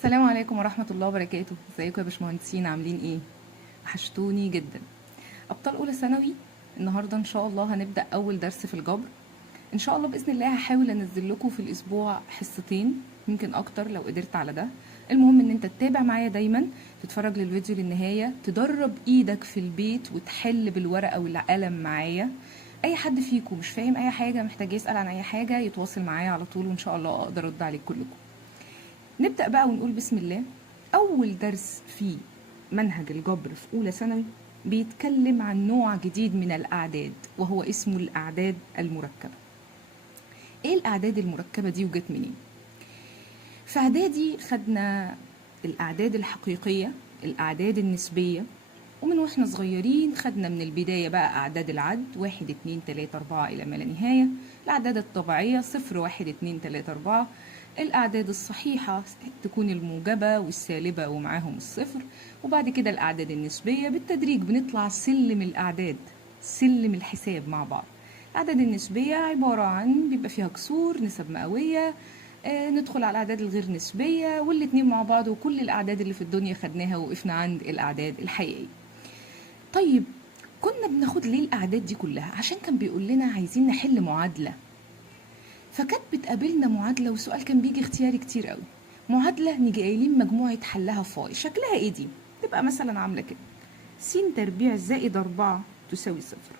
السلام عليكم ورحمة الله وبركاته. ازيكم يا باشمهندسين، عاملين ايه؟ وحشتوني جدا. ابطال اولى ثانوي، النهارده ان شاء الله هنبدأ اول درس في الجبر. ان شاء الله باذن الله هحاول انزل لكم في الاسبوع حصتين، يمكن اكتر لو قدرت على ده. المهم ان انت تتابع معايا دايما، تتفرج للفيديو للنهاية، تدرب ايدك في البيت وتحل بالورقة والقلم معايا. اي حد فيكم مش فاهم اي حاجة، محتاج يسأل عن اي حاجة، يتواصل معايا على طول وان شاء الله اقدر ارد عليك كلكم. نبدأ بقى ونقول بسم الله. أول درس في منهج الجبر في أولى ثانوي بيتكلم عن نوع جديد من الأعداد، وهو اسمه الأعداد المركبة. إيه الأعداد المركبة دي وجت منين؟ في إعدادي خدنا الأعداد الحقيقية، الأعداد النسبية، ومن واحنا صغيرين خدنا من البداية بقى أعداد العد 1 2 3 4 إلى ما لا نهاية، الأعداد الطبيعية 0 1 2 3 4، الأعداد الصحيحة تكون الموجبة والسالبة ومعاهم الصفر، وبعد كده الأعداد النسبية. بالتدريج بنطلع سلم الأعداد، سلم الحساب مع بعض. الأعداد النسبية عبارة عن بيبقى فيها كسور، نسب مئوية، ندخل على الأعداد الغير نسبية، والاتنين مع بعض، وكل الأعداد اللي في الدنيا خدناها وقفنا عند الأعداد الحقيقية. طيب، كنا بناخد ليه الأعداد دي كلها؟ عشان كان بيقول لنا عايزين نحل معادلة. فكانت بتقابلنا معادلة، وسؤال كان بيجي اختياري كتير قوي. معادلة نيجي قايلين مجموعة حلها فاي، شكلها ايه دي؟ تبقى مثلا عاملة كده: س تربيع زائد 4 تساوي صفر.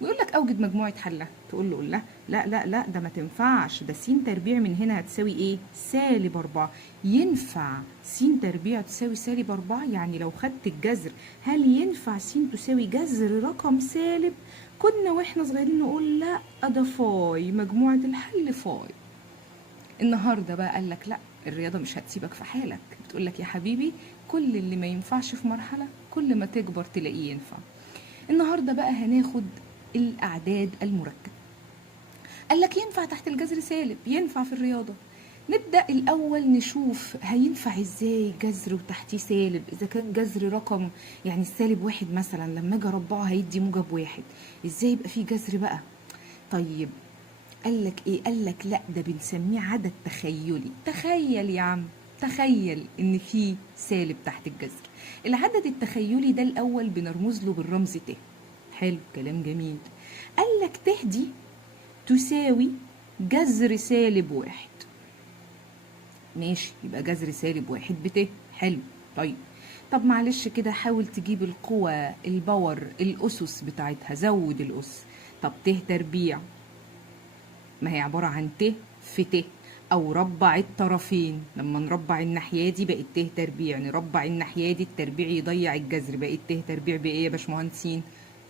ويقول لك اوجد مجموعة حلها، تقول له لا لا لا لا، ده ما تنفعش، ده س تربيع من هنا هتساوي ايه؟ سالب 4. ينفع س تربيع تساوي سالب 4؟ يعني لو خدت الجذر، هل ينفع س تساوي جذر رقم سالب؟ كنا واحنا صغيرين نقول لا، ده فاي، مجموعة الحل فاي. النهارده بقى قال لك لا، الرياضة مش هتسيبك في حالك، بتقول لك يا حبيبي كل اللي ما ينفعش في مرحلة كل ما تكبر تلاقيه ينفع. النهارده بقى هناخد الأعداد المركبة. قال لك ينفع تحت الجذر سالب، ينفع في الرياضة. نبدأ الأول نشوف هينفع ازاي جذر وتحتيه سالب. إذا كان جذر رقم، يعني السالب 1 مثلا، لما اجي اربعه هيدي موجب 1، ازاي يبقى فيه جذر بقى؟ طيب، قال لك ايه؟ قال لك لا، ده بنسميه عدد تخيلي. تخيل يا عم، تخيل ان في سالب تحت الجذر. العدد التخيلي ده الاول بنرمز له بالرمز ت. حلو، كلام جميل. قال لك ت دي تساوي جذر سالب 1. ماشي، يبقى جذر سالب 1 بت. حلو. طيب، طب معلش كده، حاول تجيب القوى، الباور، الأسس بتاعتها، زود الأس. طب ت تربيع، ما هي عبارة عن ت في ت، أو ربع الطرفين. لما نربع الناحية دي بقت ت تربيع، نربع الناحية دي التربيع يضيع الجذر، بقت ت تربيع بإيه يا باشمهندسين؟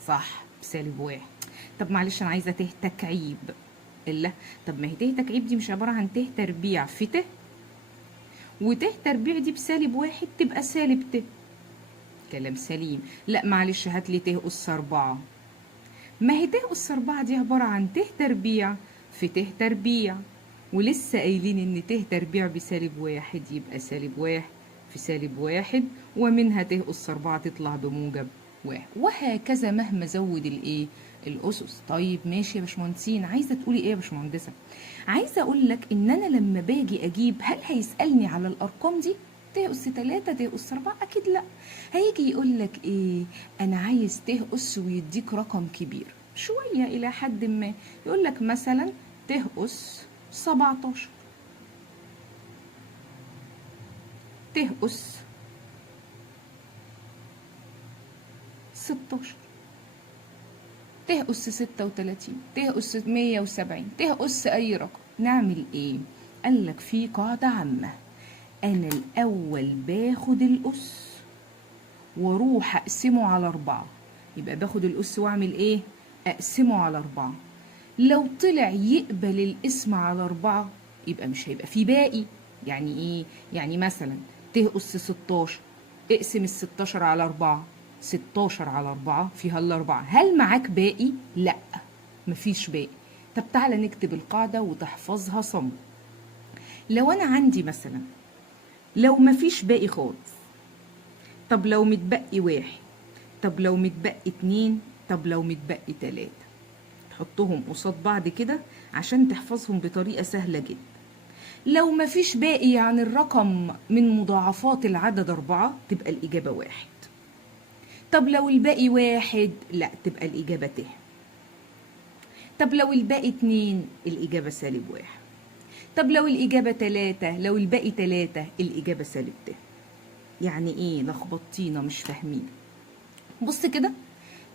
صح، بسالب 1. طب معلش أنا عايزة ت تكعيب. إلا، طب ما هي ت تكعيب دي مش عبارة عن ت تربيع في ت، وت تربيع دي بسالب 1 تبقى سالب ت. كلام سليم. لا معلش، هات لي ت أس 4. ما هي ت أس 4 دي عبارة عن ت تربيع في ت تربيع، ولسه قايلين ان ت تربيع بسالب 1، يبقى سالب 1 في سالب 1، ومنها ت أس 4 تطلع بموجب 1، وهكذا مهما زود الايه؟ الأسس. طيب ماشي يا باشمهندسين، عايزة تقولي ايه يا باشمهندسة؟ عايزة اقول لك ان انا لما باجي اجيب، هل هيسألني على الارقام دي؟ ت أس 3 ت أس 4؟ أكيد لأ. هيجي يقول لك إيه؟ أنا عايز ت أس ويديك رقم كبير شوية إلى حد ما، يقول لك مثلا ت أس 17، ت أس 16، ت أس 36، ت أس 170، ت أس أي رقم. نعمل إيه؟ قال لك في قاعدة عامة: أنا الأول باخد الأس واروح اقسمه على 4. يبقى باخد الأس واعمل ايه؟ اقسمه على 4. لو طلع يقبل القسمة على 4 يبقى مش هيبقى فيه باقي. يعني ايه؟ يعني مثلا ت أس 16، اقسم ال 16 على 4، 16 على 4 فيها الأربعة، هل معاك باقي؟ لا، مفيش باقي. طب تعالى نكتب القاعدة وتحفظها صم. لو أنا عندي مثلا، لو مفيش باقي خالص، طب لو متبقي 1، طب لو متبقي 2، طب لو متبقي 3، تحطهم قصاد بعض كده عشان تحفظهم بطريقة سهلة جدا. لو مفيش باقي يعني الرقم من مضاعفات العدد 4 تبقى الإجابة 1. طب لو الباقي 1 لا تبقى الإجابة ت. طب لو الباقي 2 الإجابة -1. طب لو الإجابة 3 لو الباقي 3 الإجابة -ت. يعني إيه لخبطتينا مش فاهمين؟ بص كده،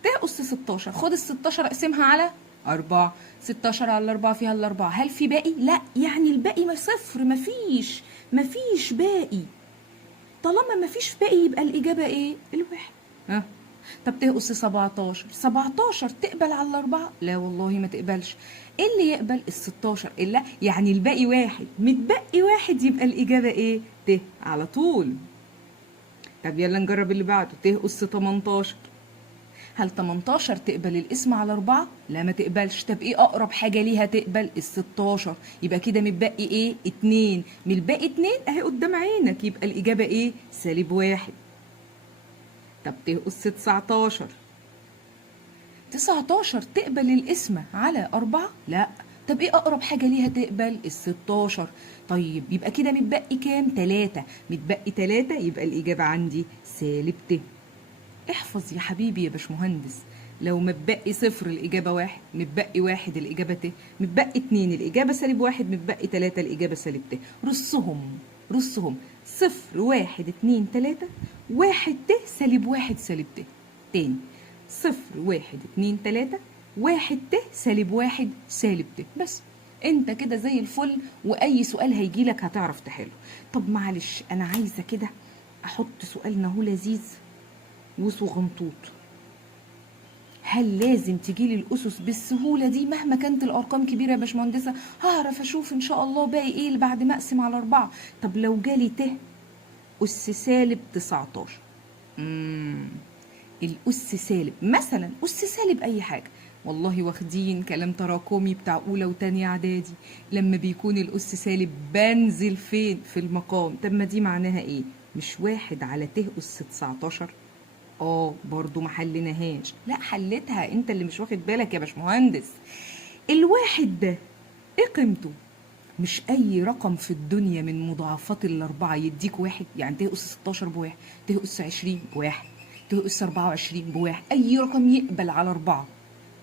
ت أس 16، خد ال 16 اقسمها على 4، 16 على 4 فيها ال4، هل في باقي؟ لا، يعني الباقي صفر، مفيش باقي. طالما مفيش باقي يبقى الإجابة إيه؟ الواحد. ها؟ طب ت أس 17، 17 تقبل على الأربعة؟ لا والله ما تقبلش. إيه اللي يقبل؟ ال 16. إلا يعني الباقي واحد، متبقي واحد يبقى الإجابة إيه؟ ت على طول. طب يلا نجرب اللي بعده، ت أس 18. هل 18 تقبل الاسم على 4؟ لا ما تقبلش. طب ايه اقرب حاجه ليها تقبل؟ ال 16. يبقى كده متبقي ايه؟ 2. من الباقي 2 اهي قدام عينك، يبقى الاجابه ايه؟ -1. طب ت أس 19، 19 تقبل الاسم على 4؟ لا. طب ايه اقرب حاجه ليها تقبل؟ ال 16. طيب يبقى كده متبقي كام؟ 3. متبقي 3 يبقى الاجابه عندي -ت. احفظ يا حبيبي يا باشمهندس، لو متبقي 0 الإجابة 1، متبقي 1 الإجابة ت، متبقي 2 الإجابة -1، متبقي 3 الإجابة -ت. رصهم 0 1 2 3، 1 ت -1 ت. تاني 0 1 2 3، 1 ت -1 ت. بس انت كده زي الفل، واي سؤال هيجيلك هتعرف تحله. طب معلش انا عايزه كده احط سؤال هو لذيذ وصغنطوط. هل لازم تجيلي الأسس بالسهولة دي مهما كانت الأرقام كبيرة يا باشمهندسة؟ هعرف أشوف إن شاء الله باقي إيه اللي بعد ما أقسم على 4. طب لو جالي ت أس -19، الأس سالب مثلا، أس سالب أي حاجة، والله واخدين كلام تراكمي بتاع أولى وتانية إعدادي، لما بيكون الأس سالب بنزل فين؟ في المقام. طب ما دي معناها إيه؟ مش 1 على ت أس 19؟ برضو ما حلناهاش. لا حلتها، انت اللي مش واخد بالك يا باشمهندس. الواحد ده ايه قيمته؟ مش اي رقم في الدنيا من مضاعفات الاربعه يديك واحد. يعني ت أس 16 بواحد، ت أس 20 بواحد، ت أس 24 بواحد، اي رقم يقبل على 4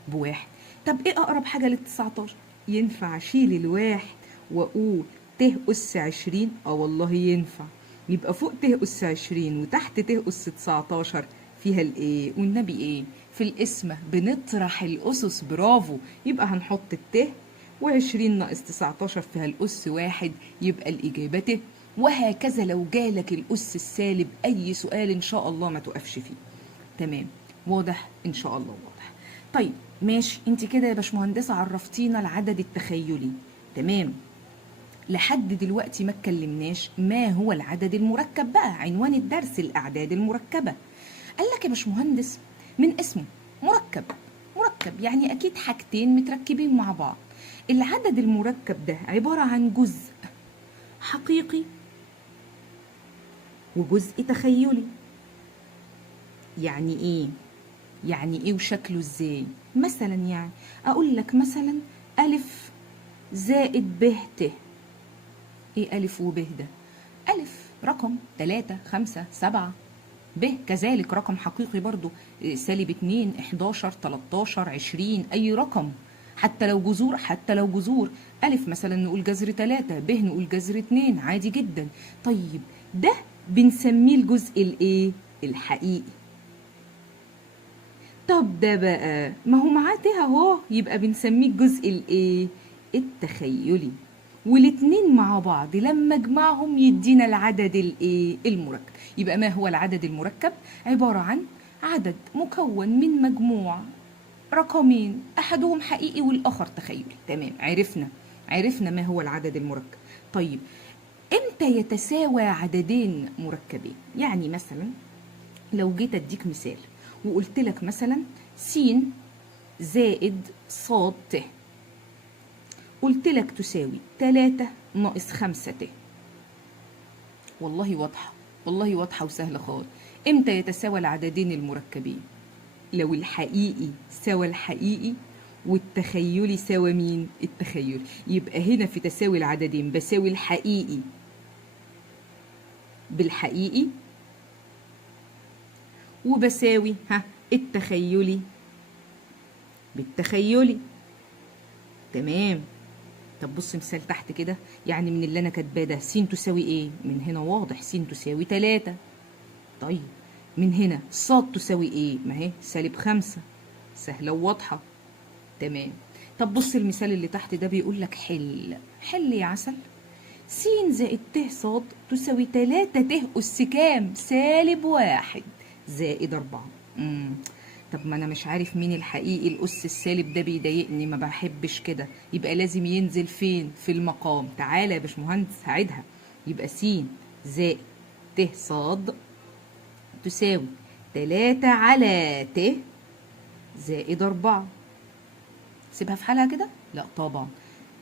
بواحد. طب ايه اقرب حاجه لل 19؟ ينفع اشيل الواحد واقول ت أس 20؟ والله ينفع. يبقى فوق ت أس 20 وتحت ت أس 19 فيها الايه؟ والنبي ايه؟ في القسمة بنطرح الأسس. برافو. يبقى هنحط الت، و20 ناقص 19 فيها الأس 1، يبقى الإجابة ت. وهكذا لو جالك الأس السالب أي سؤال إن شاء الله ما تقفش فيه. تمام، واضح؟ إن شاء الله واضح. طيب ماشي، انت كده يا باشمهندسة عرفتينا العدد التخيلي. تمام، لحد دلوقتي ما اتكلمناش ما هو العدد المركب بقى، عنوان الدرس الأعداد المركبة. قال لك يا باشمهندس من اسمه مركب. مركب يعني أكيد حاجتين متركبين مع بعض. العدد المركب ده عبارة عن جزء حقيقي وجزء تخيلي. يعني ايه؟ يعني ايه وشكله ازاي؟ مثلا يعني اقول لك مثلا ألف زائد ب ت. ايه ألف وب ده؟ ألف رقم 3 5 7، ب كذلك رقم حقيقي برضو، -2 11 13 20 أي رقم، حتى لو جذور، ألف مثلا نقول جذر 3، ب نقول جذر 2 عادي جدا. طيب ده بنسميه الجزء الايه؟ الحقيقي. طب ده بقى ما هو معاه ت اهو، يبقى بنسميه الجزء الايه؟ التخيلي. والاتنين مع بعض لما اجمعهم يدينا العدد الايه؟ المركب. يبقى ما هو العدد المركب؟ عبارة عن عدد مكون من مجموع رقمين احدهم حقيقي والاخر تخيلي. تمام، عرفنا ما هو العدد المركب. طيب امتى يتساوى عددين مركبين؟ يعني مثلا لو جيت اديك مثال وقلت لك مثلا س زائد ص ت، قلت لك تساوي 3 ناقص 5 ت. والله واضحة وسهلة خالص. امتى يتساوى العددين المركبين؟ لو الحقيقي سوى الحقيقي والتخيلي ساوى مين؟ التخيلي. يبقى هنا في تساوي العددين بساوي الحقيقي بالحقيقي، وبساوي التخيلي بالتخيلي. تمام. طب بص مثال تحت كده، يعني من اللي انا كاتباه ده س تساوي ايه؟ من هنا واضح س تساوي 3. طيب من هنا ص تساوي ايه؟ ما هي -5، سهله وواضحه. تمام. طب بص المثال اللي تحت ده بيقول لك حل يا عسل. س زائد ت ص تساوي 3 ت أس كام؟ -1 زائد 4. طب ما انا مش عارف مين الحقيقي، الأس السالب ده بيضايقني، ما بحبش كده. يبقى لازم ينزل فين؟ في المقام. تعالى يا باشمهندس هعيدها. يبقى س زائد ت ص تساوي 3 على ت زائد 4. سيبها في حالها كده؟ لا طبعا.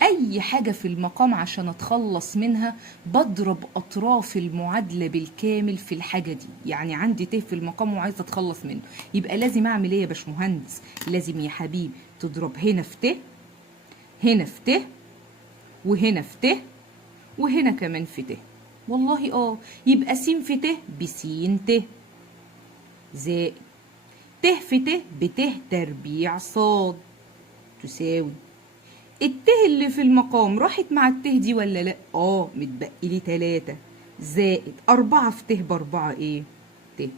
اي حاجة في المقام عشان اتخلص منها بضرب اطراف المعادلة بالكامل في الحاجة دي. يعني عندي ت في المقام وعايزة اتخلص منه، يبقى لازم اعمل ايه يا باشمهندس؟ لازم يا حبيبي تضرب هنا في ت، هنا في ت، وهنا في ت، وهنا كمان في ت. والله يبقى س في ت بس ت زائد ت في ت بت تربيع ص تساوي الته اللي في المقام راحت مع الته دي ولا لا؟ متبقي لي 3 زائد 4 في ته ب4 ايه؟ ت.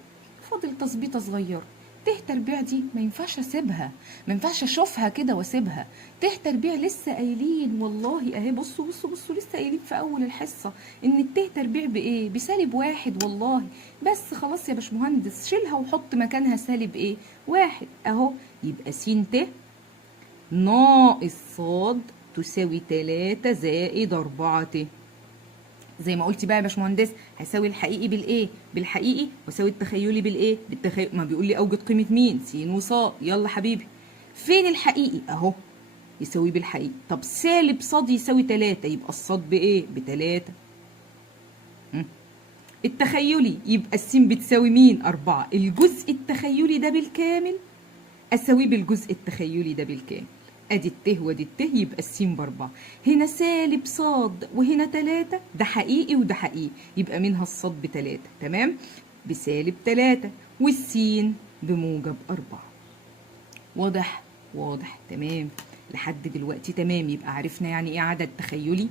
فاضل تظبيطه صغيره. ته تربيع دي ما ينفعش اسيبها، ما ينفعش اشوفها كده واسيبها. ته تربيع لسه قايلين والله اهي، بصوا بصوا بصوا، لسه قايلين في اول الحصه ان الته تربيع بايه؟ -1 والله. بس خلاص يا باشمهندس شيلها وحط مكانها سالب ايه؟ 1 اهو. يبقى س ت ناقص ص تساوي 3 زائد 4 ت. زي ما قلتي بقى يا باشمهندس، هساوي الحقيقي بالايه؟ بالحقيقي، واساوي التخيلي بالايه؟ بالتخيل. ما بيقول لي اوجد قيمه مين؟ س وص. يلا حبيبي، فين الحقيقي؟ اهو، يساوي بالحقيقي. طب سالب ص يساوي 3، يبقى الصاد بايه؟ ب3. التخيلي يبقى الس بتساوي مين؟ 4. الجزء التخيلي ده بالكامل اساويه بالجزء التخيلي ده بالكامل. ادي الت وادي الت، يبقى الس ب4. هنا سالب ص وهنا 3، ده حقيقي وده حقيقي، يبقى منها الصاد ب3. تمام، بسالب 3 والسين بموجب 4. واضح؟ واضح. تمام لحد دلوقتي. تمام. يبقى عرفنا يعني ايه عدد تخيلي.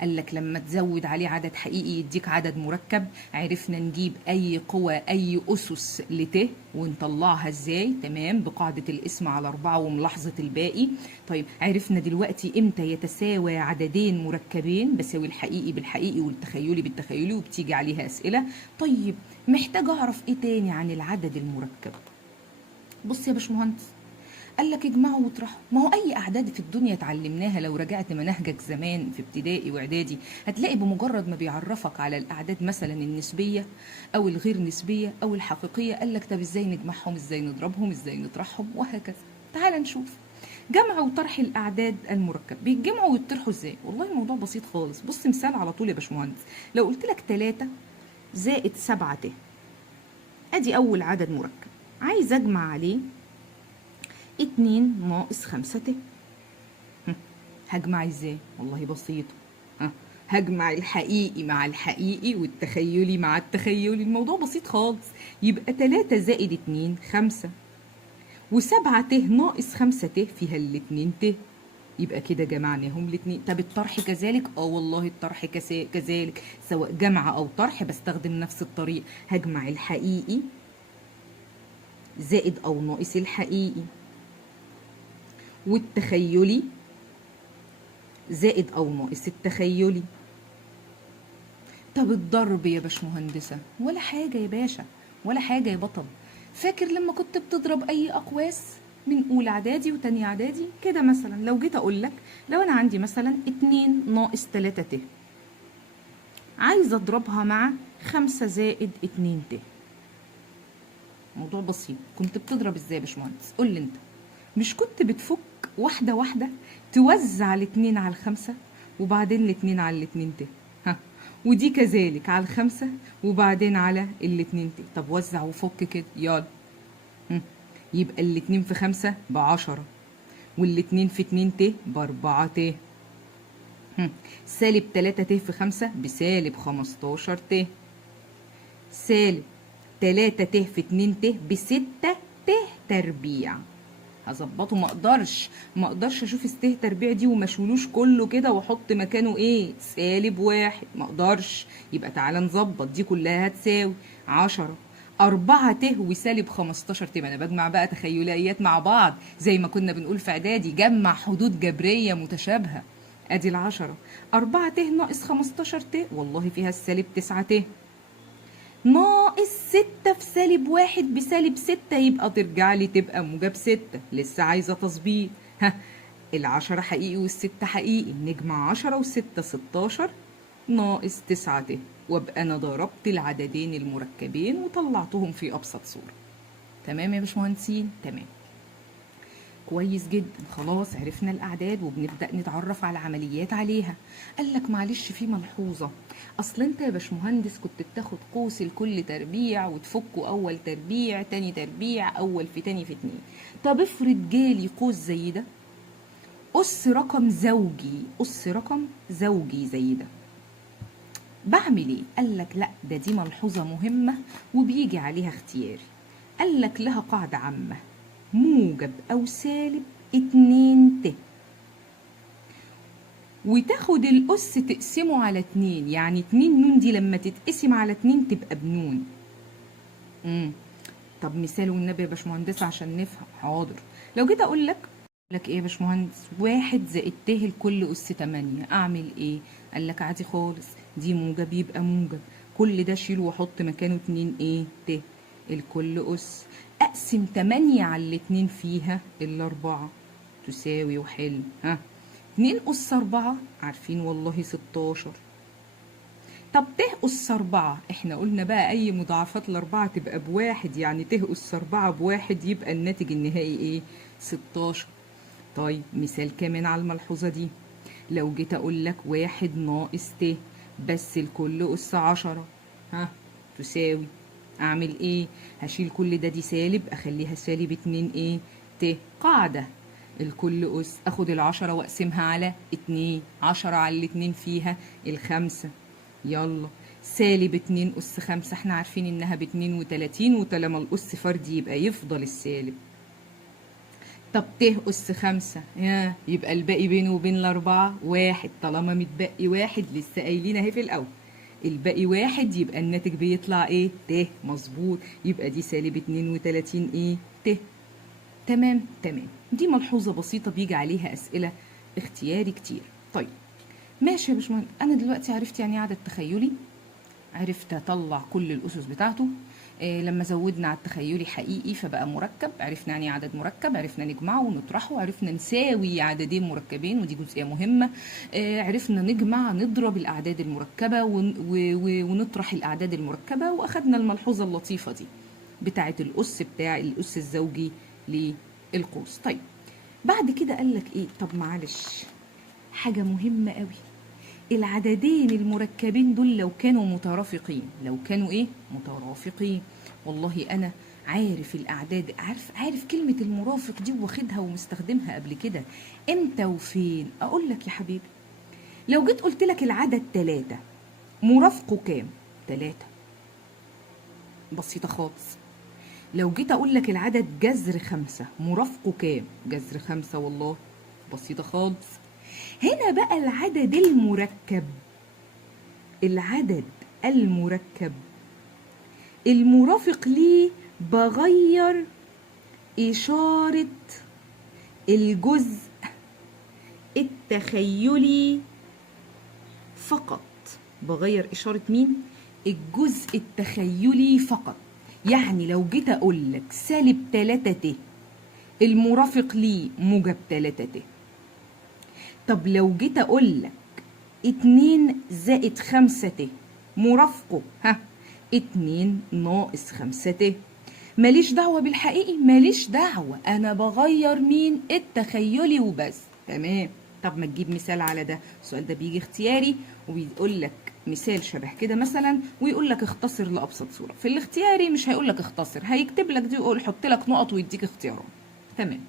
قال لك لما تزود عليه عدد حقيقي يديك عدد مركب. عرفنا نجيب اي قوى اي اسس لت ونطلعها ازاي. تمام، بقاعدة القسمة على 4 وملاحظة الباقي. طيب عرفنا دلوقتي امتى يتساوى عددين مركبين، بساوي الحقيقي بالحقيقي والتخيلي بالتخيلي وبتيجي عليها اسئلة. طيب محتاجة اعرف ايه تاني عن العدد المركب؟ بص يا باشمهندس، قال لك اجمعوا واطرحوا. ما هو اي اعداد في الدنيا اتعلمناها، لو رجعت مناهجك زمان في ابتدائي واعدادي هتلاقي بمجرد ما بيعرفك على الاعداد مثلا النسبيه او الغير نسبيه او الحقيقيه، قال لك طب ازاي نجمعهم، ازاي نضربهم، ازاي نطرحهم، وهكذا. تعال نشوف. جمع وطرح الاعداد المركب بيتجمعوا ويطرحوا ازاي؟ والله الموضوع بسيط خالص. بص مثال على طول يا باشمهندس. لو قلت لك 3 زائد 7 ت، ادي اول عدد مركب، عايز اجمع عليه 2 ناقص 5 ت. هجمع ازاي؟ والله بسيطة. هجمع الحقيقي مع الحقيقي والتخيلي مع التخيلي. الموضوع بسيط خالص. يبقى 3 زائد 2 5، و7 ت ناقص 5 ت فيها الاتنين ت، يبقى كده جمعناهم الاتنين. طب الطرح كذلك؟ والله الطرح كذلك، سواء جمع او طرح بستخدم نفس الطريقة. هجمع الحقيقي زائد او ناقص الحقيقي، والتخيلي زائد او ناقص التخيلي. طب الضرب يا باشمهندسه؟ ولا حاجه يا باشا، ولا حاجه يا بطل. فاكر لما كنت بتضرب اي اقواس من اولى اعدادي وتانية اعدادي كده؟ مثلا لو جيت اقول لك، لو انا عندي مثلا 2 ناقص 3 ت، عايزه اضربها مع 5 زائد 2 ت. موضوع بسيط. كنت بتضرب ازاي يا باشمهندس؟ قول لي انت. مش كنت بتفك واحده واحده، توزع الاتنين على الخمسة وبعدين الاتنين على الاتنين ت؟ ودي كذلك على الخمسة وبعدين على الاتنين ت. طب وزع وفك كده، يلا. يبقى الاتنين في 5 ب10، والاتنين في 2 ت ب4 ت. سالب 3 ت في 5 بسالب 15 ت. سالب 3 ت في 2 ت ب6 ت تربيع. هظبطه، ما اقدرش اشوف الس تربيع دي وما اشيلوش كله كده واحط مكانه ايه -1، ما اقدرش. يبقى تعالى نظبط، دي كلها هتساوي 10 4 ت وسالب 15 ت. انا بجمع بقى تخيليات مع بعض زي ما كنا بنقول في اعدادي، جمع حدود جبريه متشابهه. ادي ال10 4 ت ناقص 15 ت والله فيها السالب 9 ت، ناقص 6 في -1 بسالب 6، يبقى ترجع لي تبقى موجب 6. لسه عايزة تظبيط. ها، ال10 حقيقي وال6 حقيقي، نجمع 10 و6 16 ناقص 9 ت، وابقى انا ضربت العددين المركبين وطلعتهم في ابسط صورة. تمام يا باشمهندسين؟ تمام، كويس جدا. خلاص عرفنا الأعداد وبنبدأ نتعرف على عمليات عليها. قال لك معلش في ملحوظة، أصل أنت يا باشمهندس كنت بتاخد قوس لكل تربيع وتفكه أول تربيع تاني تربيع أول في تاني في 2. طب افرض جالي قوس زي ده، أس رقم زوجي زي ده، بعمل ايه؟ قال لك لا، دي ملحوظة مهمة وبيجي عليها اختياري. قال لك لها قاعدة عامة، موجب أو سالب 2 ت، وتاخد الأس تقسمه على 2، يعني 2 نون دي لما تتقسم على 2 تبقى بنون. طب مثال والنبي يا باشمهندس عشان نفهم. حاضر، لو جيت أقول لك ايه يا باشمهندس، 1 زائد ت الكل أس 8، أعمل ايه؟ قال لك عادي خالص، دي موجب يبقى موجب، كل ده شيله وأحط مكانه 2 ايه ت الكل أس، أقسم 8 على 2 فيها ال4 تساوي وحل. ها، 2 أس 4 عارفين والله 16. طب ت أس 4، احنا قلنا بقى أي مضاعفات ال4 تبقى ب1، يعني ت أس 4 ب1 يبقى الناتج النهائي ايه؟ 16. طيب مثال كمان على الملحوظة دي، لو جيت أقول لك 1 ناقص ت بس الكل أس 10، ها تساوي، أعمل إيه؟ هشيل كل ده، دي سالب أخليها سالب 2 إيه ت. قاعدة الكل أس، أخد ال10 وأقسمها على 2، 10 على 2 فيها ال5. يلا سالب 2 أس 5، احنا عارفين إنها ب32، وطالما الأس فردي يبقى يفضل السالب. طب ت أس 5 يبقى الباقي بينه وبين الأربعة 1، طالما متبقي 1 لسه قايلين اهي في الأول الباقي 1، يبقى الناتج بيطلع ايه؟ ت. مظبوط، يبقى دي سالب 32 ايه ت. تمام. دي ملحوظة بسيطة بيجي عليها أسئلة اختياري كتير. طيب ماشي يا باشمهندس، أنا دلوقتي عرفت يعني ايه عدد تخيلي، عرفت اطلع كل الاسس بتاعته. لما زودنا على التخيلي حقيقي فبقى مركب، عرفنا يعني عدد مركب، عرفنا نجمعه ونطرحه، عرفنا نساوي عددين مركبين ودي جزئيه مهمه. عرفنا نجمع نضرب الاعداد المركبه ونطرح الاعداد المركبه، واخدنا الملحوظه اللطيفه دي بتاعه الاس بتاع الاس الزوجي للقوس. طيب بعد كده قال لك ايه؟ طب معلش حاجه مهمه قوي، العددين المركبين دول لو كانوا مترافقين، لو كانوا ايه؟ مترافقين. والله انا عارف الاعداد، عارف كلمه المرافق دي واخدها ومستخدمها قبل كده امتى وفين. اقول لك يا حبيبي، لو جيت قلت لك العدد 3 مرافقه كام؟ 3، بسيطه خالص. لو جيت اقول لك العدد جذر 5 مرافقه كام؟ جذر 5 والله بسيطه خالص. هنا بقى العدد المركب المرافق ليه بغير إشارة الجزء التخيلي فقط. بغير إشارة مين؟ الجزء التخيلي فقط. يعني لو جيت أقول لك سالب 3 ت المرافق ليه موجب 3 ت. طب لو جيت أقول لك 2 زائد 5 ت مرافقه 2 ناقص 5 ت. ماليش دعوة بالحقيقي، ماليش دعوة، أنا بغير مين؟ التخيلي وبس. تمام. طب ما تجيب مثال على ده، السؤال ده بيجي اختياري وبيقول لك مثال شبه كده مثلا، ويقول لك اختصر لأبسط صورة. في الاختياري مش هيقول لك اختصر، هيكتب لك دي ويقول حط لك نقط ويديك اختيارات. تمام.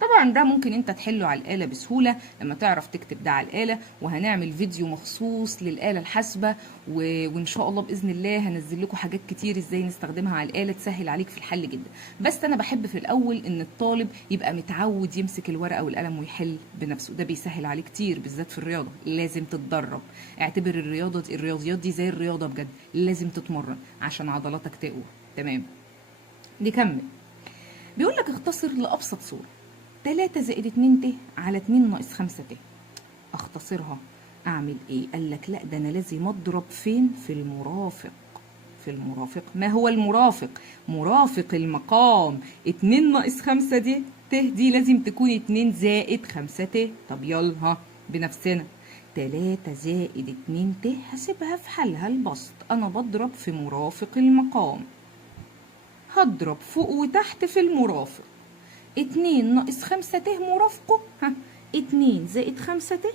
طبعا ده ممكن انت تحله على الآلة بسهولة لما تعرف تكتب ده على الآلة، وهنعمل فيديو مخصوص للآلة الحاسبة وان شاء الله بإذن الله هنزل لكم حاجات كتير ازاي نستخدمها على الآلة تسهل عليك في الحل جدا. بس انا بحب في الأول ان الطالب يبقى متعود يمسك الورقة والقلم ويحل بنفسه، ده بيسهل عليه كتير بالذات في الرياضة. لازم تتدرب، اعتبر الرياضيات دي زي الرياضة بجد، لازم تتمرن عشان عضلاتك تقوى. تمام، نكمل. بيقول لك اختصر لأبسط صورة 3 زائد 2 ت على 2 ناقص 5 ت. اختصرها اعمل ايه؟ قال لك لا، ده انا لازم اضرب فين؟ في المرافق. في المرافق. ما هو المرافق؟ مرافق المقام. 2 ناقص 5 دي ت دي لازم تكون 2 زائد 5 ت. طب يلا ها بنفسنا، 3 زائد 2 ت هسيبها في حالها البسط، انا بضرب في مرافق المقام، هضرب فوق وتحت في المرافق. 2 ناقص 5 ت مرافقه، ها 2 زائد 5 ت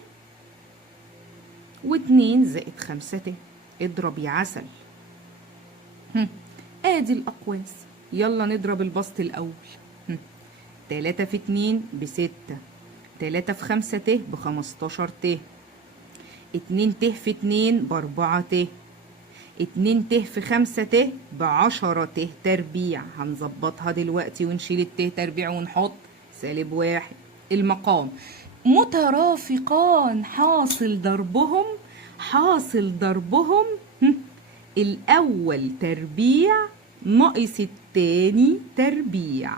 و2 زائد 5 ت. اضرب يا عسل. ادي الاقواس، يلا نضرب البسط الاول. 3 في 2 ب6، 3 في 5 ت ب15 ت، 2 ت في 2 ب4 ت، 2 ت في 5 ت ب10 ت تربيع. هنظبطها دلوقتي ونشيل الت تربيع ونحط -1. المقام مترافقان، حاصل ضربهم، حاصل ضربهم الأول تربيع ناقص التاني تربيع.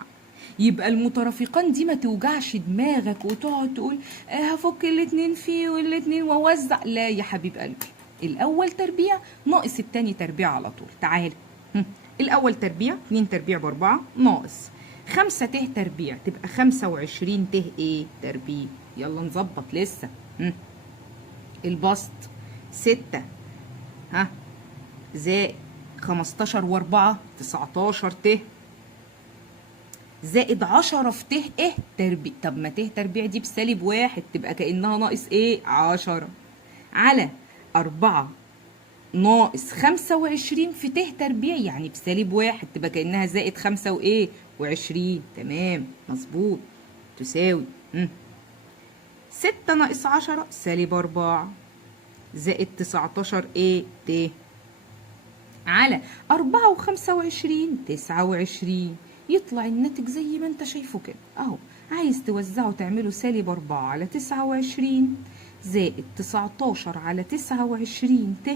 يبقى المترافقان دي ما توجعش دماغك وتقعد تقول هفك الاتنين فيه والاتنين واوزع، لا يا حبيب قلبي، الاول تربيع ناقص التاني تربيع على طول. تعال، الاول تربيع 2 تربيع ب4 ناقص 5 ت تربيع تبقى 25 ت ايه تربيع. يلا نظبط لسه. البسط 6 ها زائد 15 و4 19 ت زائد 10 في ت ايه تربيع. طب ما ت تربيع دي ب1 تبقى كأنها ناقص ايه 10 على 4 ناقص 25 في ت تربيع يعني ب1 تبقى كأنها زائد 5 وايه و20. تمام مظبوط، تساوي 6 ناقص 10 -4 زائد 19 ايه ت على 4 و25 29. يطلع الناتج زي ما انت شايفه كده اهو. عايز توزعه تعمله -4 على 29 زائد 19 على 29 ت.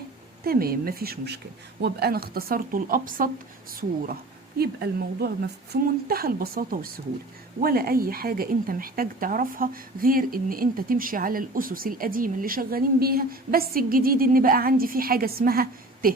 تمام مفيش مشكله، وابقى انا اختصرته لابسط صوره. يبقى الموضوع في منتهى البساطه والسهوله، ولا اي حاجه انت محتاج تعرفها غير ان انت تمشي على الاسس القديمه اللي شغالين بيها، بس الجديد ان بقى عندي في حاجه اسمها ت،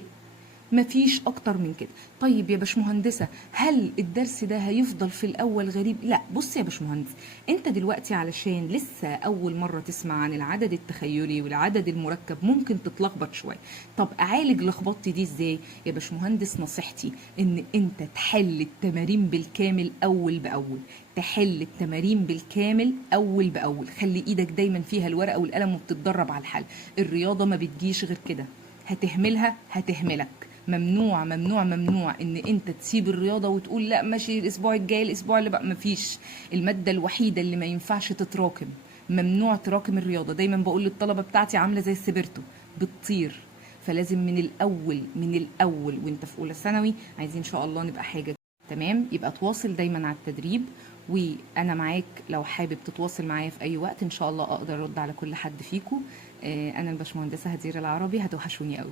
مفيش اكتر من كده. طيب يا باشمهندسه، هل الدرس ده هيفضل في الاول غريب؟ لا، بص يا باشمهندس، انت دلوقتي علشان لسه اول مره تسمع عن العدد التخيلي والعدد المركب ممكن تتلخبط شويه. طب اعالج لخبطتي دي ازاي يا باشمهندس؟ نصيحتي ان انت تحل التمارين بالكامل اول باول، تحل التمارين بالكامل اول باول، خلي ايدك دايما فيها الورقه والقلم وبتتدرب على الحل. الرياضه ما بتجيش غير كده، هتهملها هتهملك. ممنوع ممنوع ممنوع ان انت تسيب الرياضه وتقول لا ماشي الاسبوع الجاي الاسبوع اللي بقى. مفيش، الماده الوحيده اللي ما ينفعش تتراكم، ممنوع تراكم الرياضه. دايما بقول للطلبه بتاعتي عامله زي السبرتو بتطير، فلازم من الاول من الاول وانت في اولى ثانوي عايزين ان شاء الله نبقى حاجه. تمام، يبقى تواصل دايما على التدريب، وانا معاك لو حابب تتواصل معايا في اي وقت ان شاء الله اقدر ارد على كل حد فيكم. انا الباشمهندسه هدير العربي، هتوحشوني قوي.